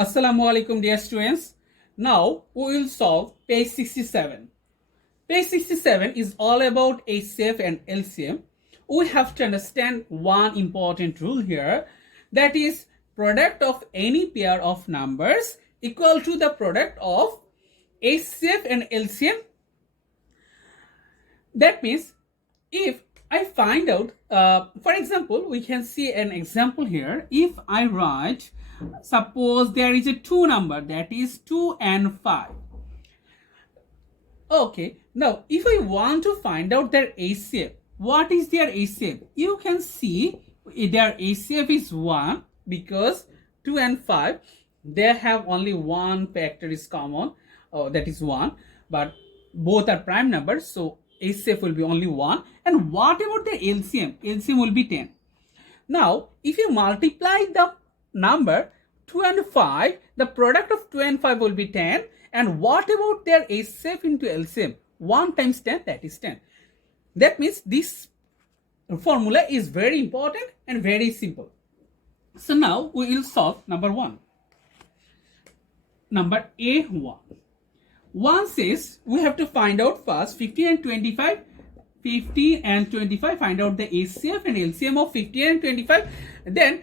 Assalamu alaikum dear students. Now we will solve page 67. Page 67 is all about HCF and LCM. We have to understand one important rule here, that is product of any pair of numbers equal to the product of HCF and LCM. That means if I find out, for example, we can see an example here. If I write, suppose there is a two number, that is 2 and 5. Okay, now if I want to find out their HCF, what is their HCF? You can see their HCF is 1 because 2 and 5, they have only one factor is common, that is 1, but both are prime numbers, so HCF will be only 1. And what about the LCM? LCM will be 10. Now, if you multiply the number 2 and 5, the product of 2 and 5 will be 10. And what about their HCF into LCM? 1 times 10, that is 10. That means this formula is very important and very simple. So now we will solve number 1. Number A1. 1 says we have to find out first 15 and 25. 15 and 25, find out the HCF and LCM of 15 and 25. Then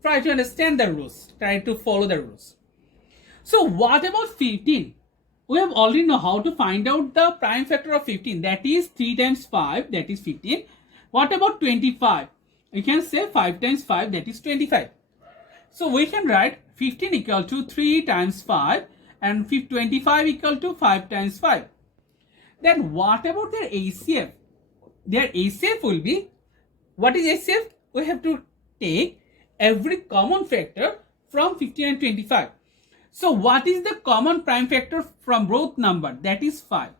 try to understand the rules. Try to follow the rules. So what about 15? We have already know how to find out the prime factor of 15. That is 3 times 5, that is 15. What about 25? You can say 5 times 5, that is 25. So we can write 15 equal to 3 times 5 and 25 equal to 5 times 5. Then what about their HCF? Their HCF will be, what is HCF? We have to take every common factor from 15 and 25. So what is the common prime factor from both number? That is 5.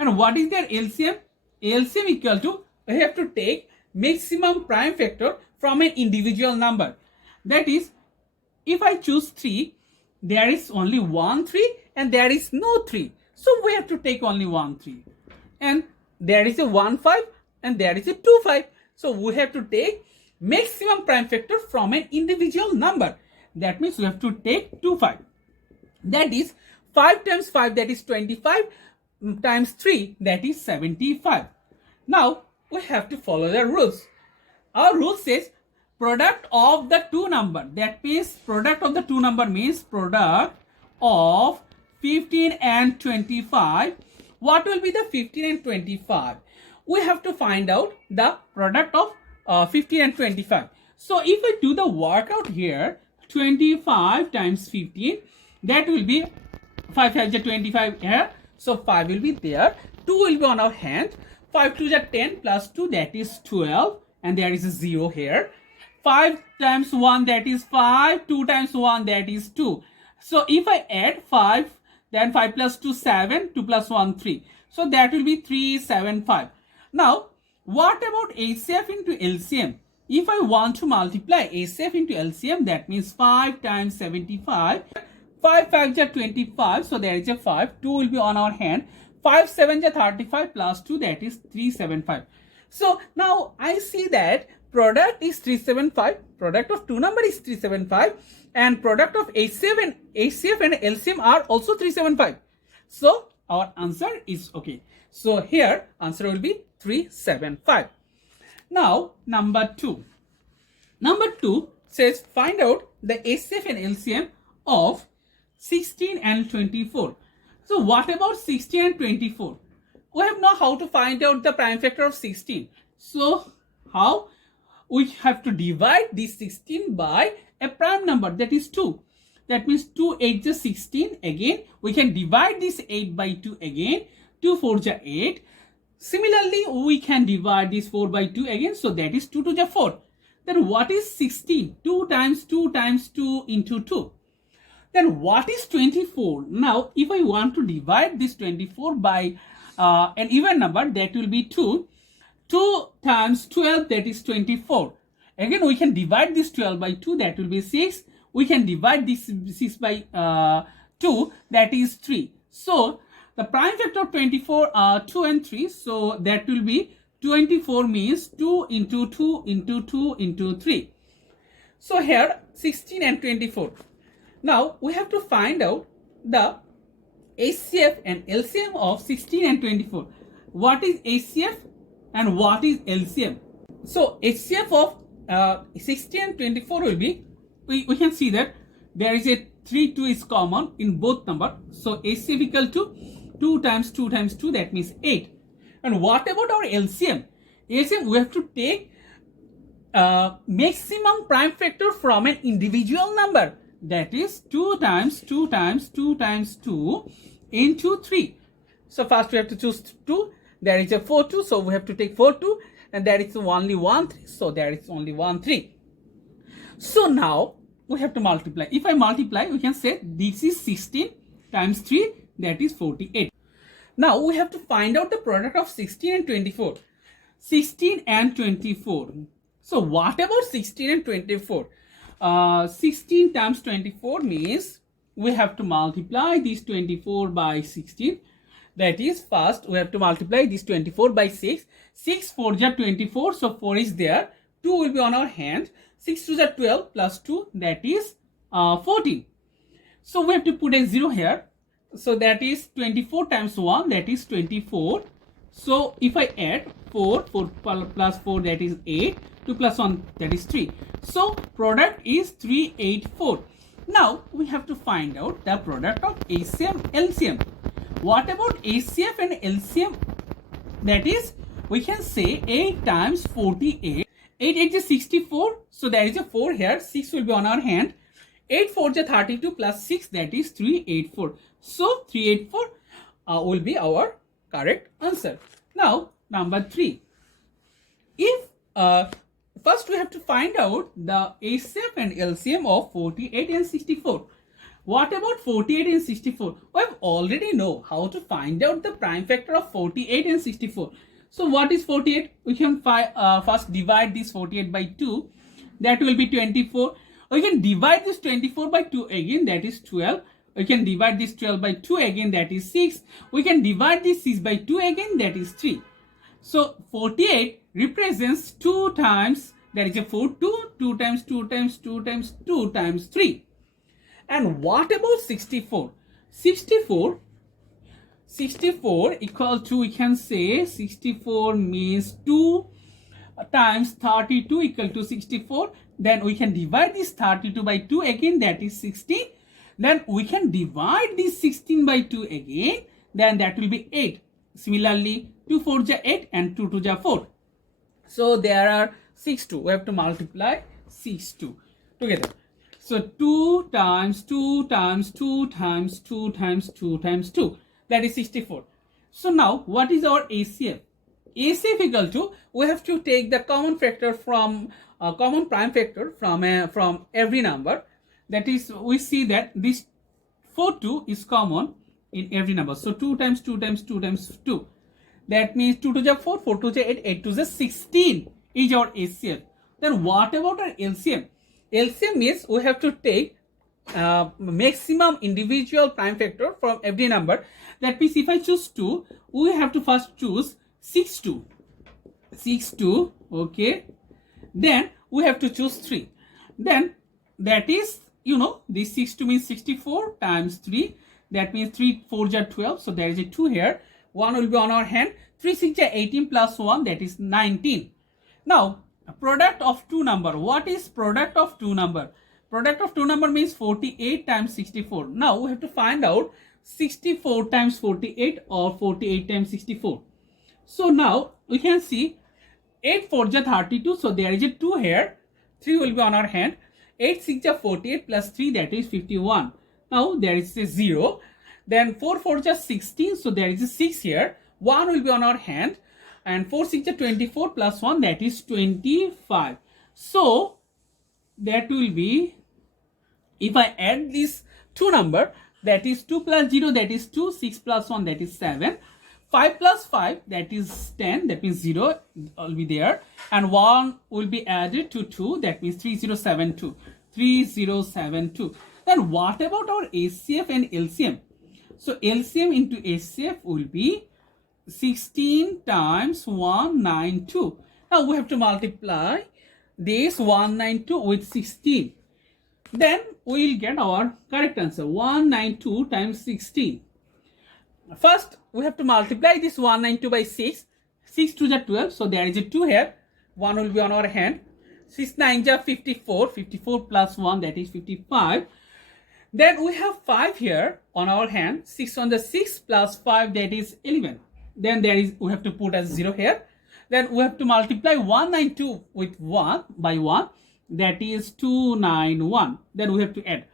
And what is their LCM? LCM equal to, we have to take maximum prime factor from an individual number. That is, if I choose 3, there is only 1 3 and there is no 3. So we have to take only 1 3. And there is a 1 5 and there is a 2 5. So we have to take maximum prime factor from an individual number. That means we have to take 2 5. That is 5 times 5, that is 25, times 3, that is 75. Now we have to follow the rules. Our rule says product of the two number. That means product of the two number means product of 15 and 25. What will be the 15 and 25? We have to find out the product of 15 and 25. So if I do the workout here, 25 times 15, that will be 5 5 is 25 here. So 5 will be there. 2 will be on our hand. 5 2 is 10 plus 2, that is 12. And there is a 0 here. 5 times 1, that is 5. 2 times 1, that is 2. So if I add 5, then 5 plus 2, 7. 2 plus 1, 3. So that will be 3 7 5. Now, what about HCF into LCM? If I want to multiply HCF into LCM, that means 5 times 75. 5 5 is 25. So there is a 5. 2 will be on our hand. 5 7 is 35 plus 2, that is 375. So now I see that product is 375. Product of two number is 375. And product of HCF and LCM are also 375. So our answer is okay. So here answer will be 375. Now number 2. Number 2 says find out the HCF and LCM of 16 and 24. So what about 16 and 24? We have know how to find out the prime factor of 16. So how? We have to divide this 16 by a prime number, that is 2. That means 2 8 is 16. Again, we can divide this 8 by 2 again. 2 4 is 8. Similarly, we can divide this 4 by 2 again. So that is 2 2 is 4. Then what is 16? 2 times 2 times 2 into 2. Then what is 24? Now, if I want to divide this 24 by an even number, that will be 2. 2 times 12, that is 24. Again, we can divide this 12 by 2, that will be 6. We can divide this 6 by 2, that is 3. So, the prime factor of 24 are 2 and 3. So, that will be 24 means 2 into 2 into 2 into 3. So, here 16 and 24. Now we have to find out the HCF and LCM of 16 and 24. What is HCF and what is LCM? So HCF of 16 and 24 will be, we can see that there is a 3, 2 is common in both number. So HCF equal to 2 times 2 times 2, that means 8. And what about our LCM? LCM, we have to take maximum prime factor from an individual number. That is 2 times 2 times 2 times 2 into 3. So first we have to choose 2. There is a 4 2. So we have to take 4 2. And there is only 1 3. So there is only 1 3. So now we have to multiply. If I multiply, we can say this is 16 times 3. That is 48. Now we have to find out the product of 16 and 24. 16 and 24. So what about 16 and 24? 16 times 24 means we have to multiply this 24 by 16. That is, first we have to multiply this 24 by 6. 6 4 is 24, so 4 is there. 2 will be on our hand. 6 2 is 12 plus 2, that is 14. So we have to put a 0 here. So that is 24 times 1, that is 24. So if I add 4 plus 4, that is 8. 2 plus 1, that is 3. So product is 384. Now we have to find out the product of HCF, LCM. What about HCF and LCM? That is, we can say 8 times 48. 8 8 is 64. So there is a 4 here. 6 will be on our hand. 8 4 is 32 plus 6, that is 384. So 384 will be our correct answer. Now number 3. If first we have to find out the HCF and LCM of 48 and 64. What about 48 and 64? We have already know how to find out the prime factor of 48 and 64. So what is 48? We can first divide this 48 by 2. That will be 24. We can divide this 24 by 2 again, that is 12. We can divide this 12 by 2 again, that is 6. We can divide this 6 by 2 again, that is 3. So 48 represents 2 times, that is a 4 2 times 2 times 2 times 2 times 3. And what about 64? 64 equal to, we can say 64 means 2 times 32 equal to 64. Then we can divide this 32 by 2 again, that is 16. Then we can divide this 16 by 2 again, then that will be 8. Similarly, 2 4 is 8 and 2 2 is 4. So there are 6 2. We have to multiply 6 2 together. So 2 times 2 times 2 times 2 times 2 times 2. That is 64. So now what is our HCF? HCF equal to, we have to take the common factor from common prime factor from every number. That is, we see that this 4 2 is common in every number. So 2 times 2 times 2 times 2. That means 2 2 is 4, 4 2 is 8, 8 2 is 16 is our HCF. Then what about our LCM? LCM means we have to take maximum individual prime factor from every number. That means if I choose 2, we have to first choose 6 2. 6 2, okay. Then we have to choose 3. Then that is, you know, this 6 2 means 64 times 3. That means 3 4 is 12. So there is a 2 here. 1 will be on our hand. 3 6 is 18 plus 1, that is 19. Now, product of two number. What is product of two number? Product of two number means 48 times 64. Now we have to find out 64 times 48 or 48 times 64. So now we can see 8 4 is 32. So there is a 2 here. 3 will be on our hand. 8 6 is 48 plus 3, that is 51. Now there is a 0. Then 4 4 is 16. So there is a 6 here. 1 will be on our hand. And 4 6 is 24 plus 1, that is 25. So that will be, if I add these two number, that is 2 plus 0, that is 2, 6 plus 1, that is 7, 5 plus 5, that is 10, that means 0 will be there, and 1 will be added to 2, that means 3072. 3072. Then what about our HCF and LCM? So LCM into HCF will be 16 times 192. Now we have to multiply this 192 with 16. Then we will get our correct answer. 192 times 16. First, we have to multiply this 192 by 6. 6 to the 12, so there is a 2 here. 1 will be on our hand. 6 9 ja 54. 54 plus 1, that is 55. Then we have 5 here on our hand. 6 on the 6 plus 5, that is 11. Then we have to put as 0 here. Then we have to multiply 192 with 1 by 1. That is 291. Then we have to add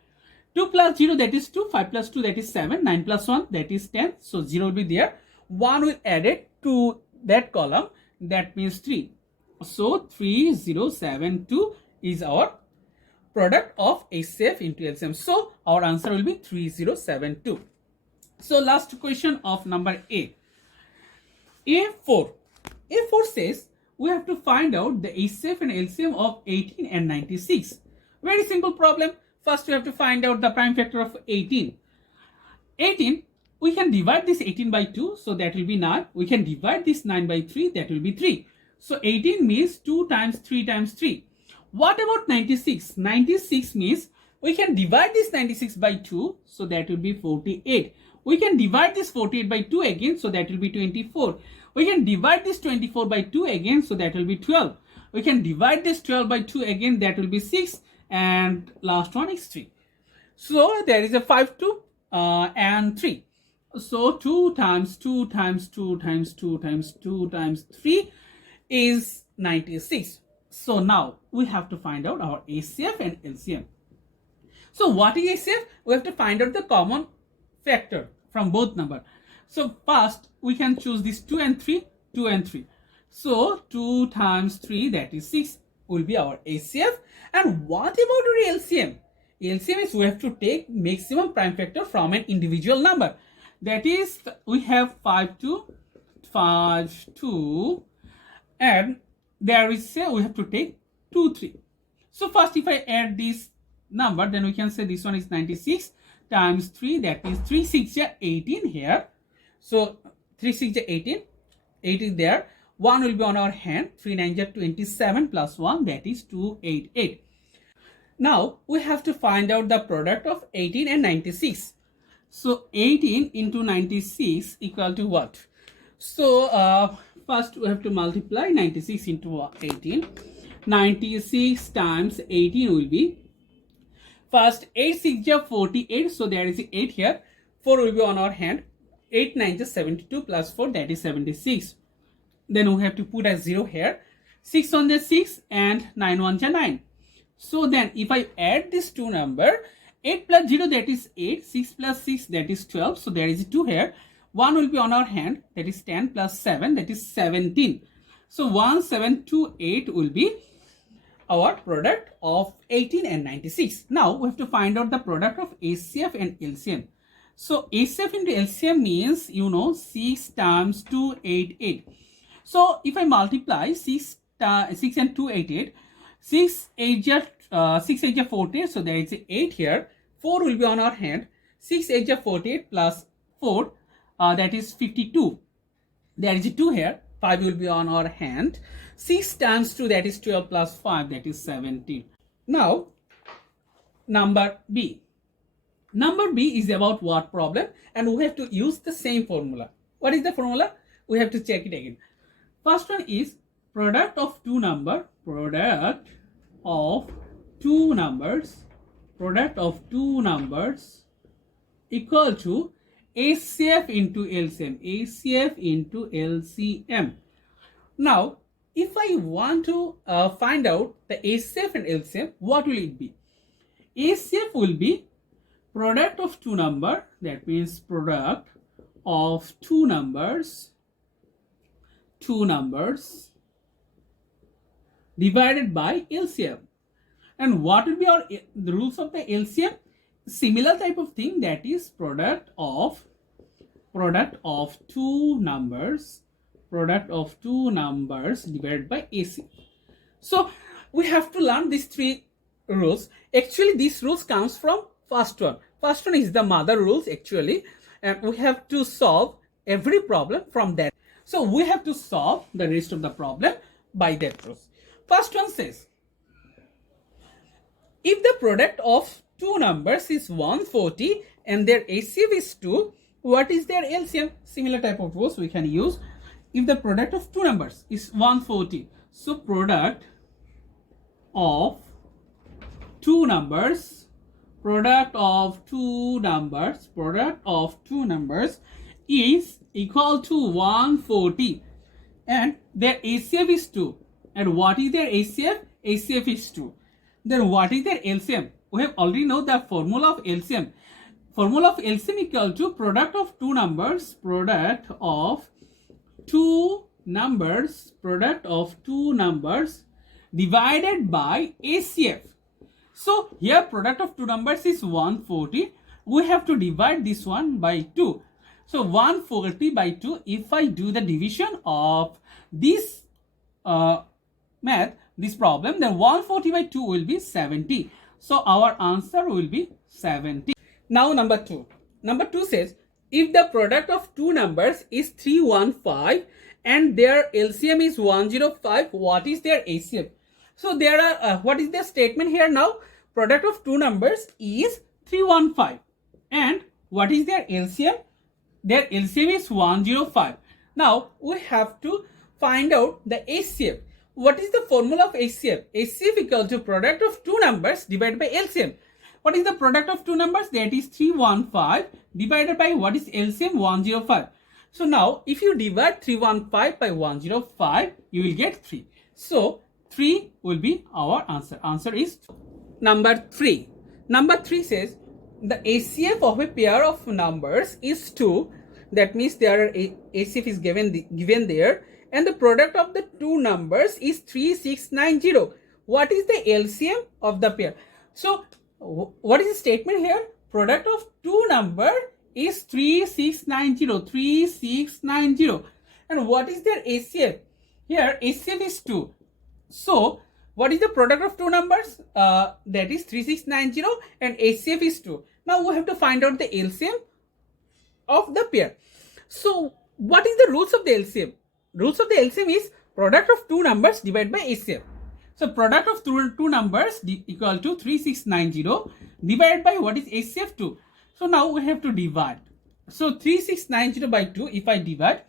2 plus 0, that is 2. 5 plus 2, that is 7. 9 plus 1, that is 10. So 0 will be there. 1 will add it to that column. That means 3. So 3072 is our product of HCF into LCM. So our answer will be 3072. So last question of number A. A4. A4 says we have to find out the HCF and LCM of 18 and 96. Very simple problem. First we have to find out the prime factor of 18. 18, we can divide this 18 by 2, so that will be 9. We can divide this 9 by 3, that will be 3. So 18 means 2 times 3 times 3. What about 96? 96 means we can divide this 96 by 2, so that will be 48. We can divide this 48 by 2 again, so that will be 24. We can divide this 24 by 2 again, so that will be 12. We can divide this 12 by 2 again, that will be 6. And last one is 3. So there is a 5, 2 and 3. So 2 times 2 times 2 times 2 times 2 times 3 is 96. So now we have to find out our HCF and LCM. So what is HCF? We have to find out the common factor from both numbers. So first we can choose this 2 and 3, 2 and 3. So 2 times 3, that is 6, will be our HCF. And what about our LCM? LCM is we have to take maximum prime factor from an individual number. That is, we have 5 2, 5 2, and there is say we have to take 2 3. So first if I add this number, then we can say this one is 96 times 3, that is 3 6 ja 18 here. So 3 6 ja 18, 8 is there. 1 will be on our hand. 3 9 ja 27 plus 1, that is 288. Now we have to find out the product of 18 and 96. So 18 into 96 equal to what? So first we have to multiply 96 into 18. 96 times 18 will be, first 8 6 ja 48, so there is 8 here. 4 will be on our hand. 8 9 ja 72 plus 4, that is 76. Then we have to put a 0 here. 6 on the 6 and 9 1 ja 9. So then if I add this two number, 8 plus 0, that is 8. 6 plus 6, that is 12. So there is 2 here. 1 will be on our hand, that is 10 plus 7, that is 17. So 1728 will be our product of 18 and 96. Now we have to find out the product of HCF and LCM. So HCF into LCM means, 6 times 288. So if I multiply 6 and 288, 6 8 ja 48, so there is 8 here. 4 will be on our hand. 6 8 ja 48 plus 4, that is 52. There is 2 here. 5 will be on our hand. 6 times 2, that is 12 plus 5, that is 17. Now, number B. Number B is about what problem? And we have to use the same formula. What is the formula? We have to check it again. First one is product of two numbers. Product of two numbers equal to HCF into LCM. HCF into LCM. Now, if I want to find out the HCF and LCM, what will it be? HCF will be product of two numbers. That means product of two numbers divided by LCM. And what will be the rules of the LCM? Similar type of thing, that is product of two numbers divided by AC. So we have to learn these three rules. Actually, these rules comes from first one. First one is the mother rules actually, and we have to solve every problem from that. So we have to solve the rest of the problem by that rules. First one says, if the product of two numbers is 140 and their HCF is 2, what is their LCM? Similar type of rules we can use. If the product of two numbers is 140, so product of two numbers is equal to 140 and their HCF is 2. And what is their HCF? HCF is 2. Then what is their LCM? We have already know the formula of LCM. Formula of LCM equal to product of two numbers divided by HCF. So here product of two numbers is 140. We have to divide this one by 2. So 140 by 2, if I do the division of this this problem, then 140 by 2 will be 70. So our answer will be 70. Now number 2. Number 2 says, if the product of two numbers is 315 and their LCM is 105, what is their HCF? So there are, what is the statement here now? Product of two numbers is 315 and what is their LCM? Their LCM is 105. Now we have to find out the HCF. What is the formula of HCF? HCF equal to product of two numbers divided by LCM. What is the product of two numbers? That is 315 divided by what is LCM? 105. So now if you divide 315 by 105, you will get 3. So 3 will be our answer. Answer is number 3. Number 3 says the HCF of a pair of numbers is 2. That means their HCF is given there. And the product of the two numbers is 3690. What is the LCM of the pair? So what is the statement here? Product of two number is 3690. And what is their HCF? Here HCF is 2. So what is the product of two numbers? That is 3690 and HCF is 2. Now we have to find out the LCM of the pair. So what is the rules of the LCM? Rules of the LCM is product of two numbers divided by HCF. So product of two numbers equal to 3690 divided by what is HCF 2. So now we have to divide. So 3690 by 2, if I divide,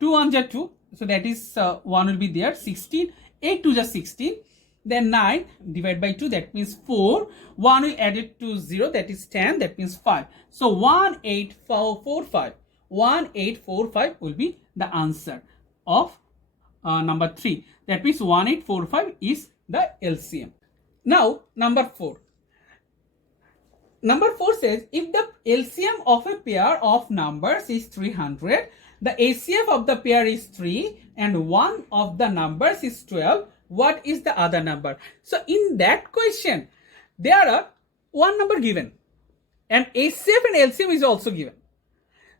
2 1 are 2. So that is 1 will be there, 16, 8 2 is 16. Then 9 divided by 2, that means 4. 1 will add it to 0, that is 10, that means 5. So 1845. 1845 will be the answer of number 3. That means 1845 is the LCM. Now number 4. Number 4 says if the LCM of a pair of numbers is 300, the HCF of the pair is 3 and one of the numbers is 12, what is the other number? So in that question, there are one number given and HCF and LCM is also given.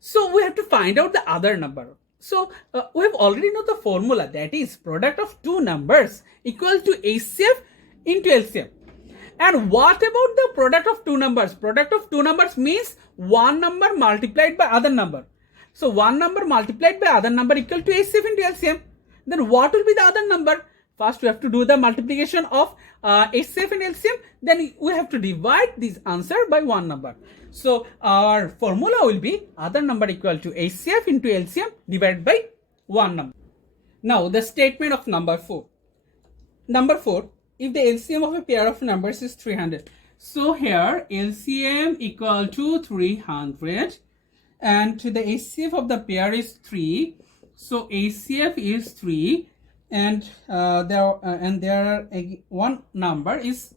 So we have to find out the other number. So we have already know the formula, that is product of two numbers equal to HCF into LCM. And what about the product of two numbers? Product of two numbers means one number multiplied by other number. So one number multiplied by other number equal to HCF into LCM. Then what will be the other number? First we have to do the multiplication of HCF and LCM. Then we have to divide this answer by one number. So our formula will be other number equal to HCF into LCM divided by one number. Now the statement of number 4. Number 4, if the LCM of a pair of numbers is 300. So here LCM equal to 300 and the HCF of the pair is 3. So HCF is 3 and one number is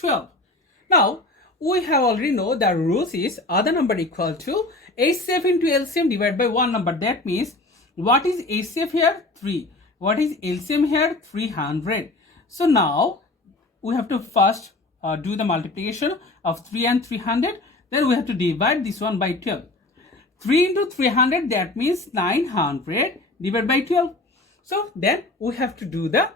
12. Now we have already know the rules is other number equal to HCF into LCM divided by one number. That means what is HCF here? 3. What is LCM here? 300. So now we have to first do the multiplication of 3 and 300. Then we have to divide this one by 12. 3 into 300, that means 900 divided by 12. So then we have to do the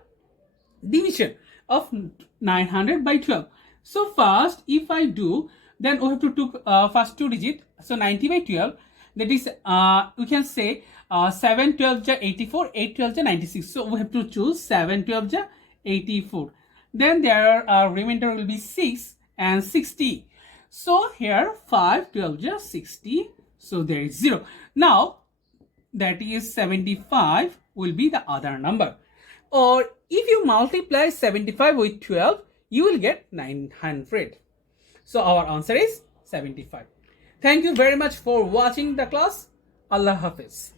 division of 900 by 12. So first if I do, then we have to take first two digit. So 90 by 12, that is we can say 7 12 ja 84, 8 12 ja 96. So we have to choose 7 12 ja 84. then there are remainder will be 6 and 60. So here 5, 12 just 60. So there is 0. Now that is 75 will be the other number. Or if you multiply 75 with 12, you will get 900. So our answer is 75. Thank you very much for watching the class. Allah Hafiz.